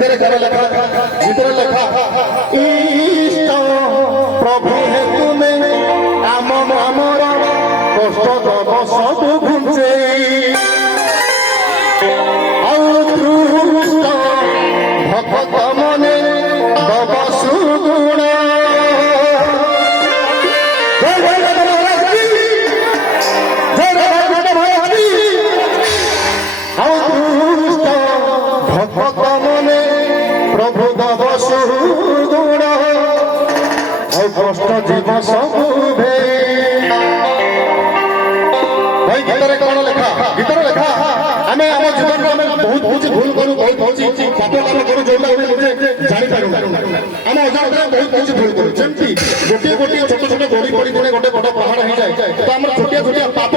गीतरे करा लेखा गीतरे लेखा इष्ट प्रभु हे तुमे आम आमर कष्ट दब सब घुंचे औतृष्ट भक्त मने दब सुगुण भक्त मने प्रभु दब सुगुण कष्ट जीव सब भे भाई गीतरे कौन लेखा गीतरे लेखा आम आम जीवन में बहुत बहुत भूल करूँ बहुत पाप काम करूँ जो मुझे जापर आम अजाणत बहुत बहुत भूल करूँ जमी गोटे गोटे छोट छोट गड़ी पड़ी दिने गोटे बड़ पहाड़ हो जाए तो आम छोटिया छोटिया पाप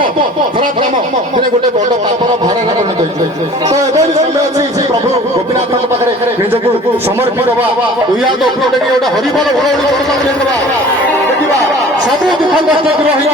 खराब काम दिने गोटे बड़ पापर भार परिणत होती तो एभली समय अच्छी प्रभु गोपीनाथ पाखे निजक समर्पित हवा या तो गोटे गोटे हरिबल भरणी देखा सब दुख कष्ट दूर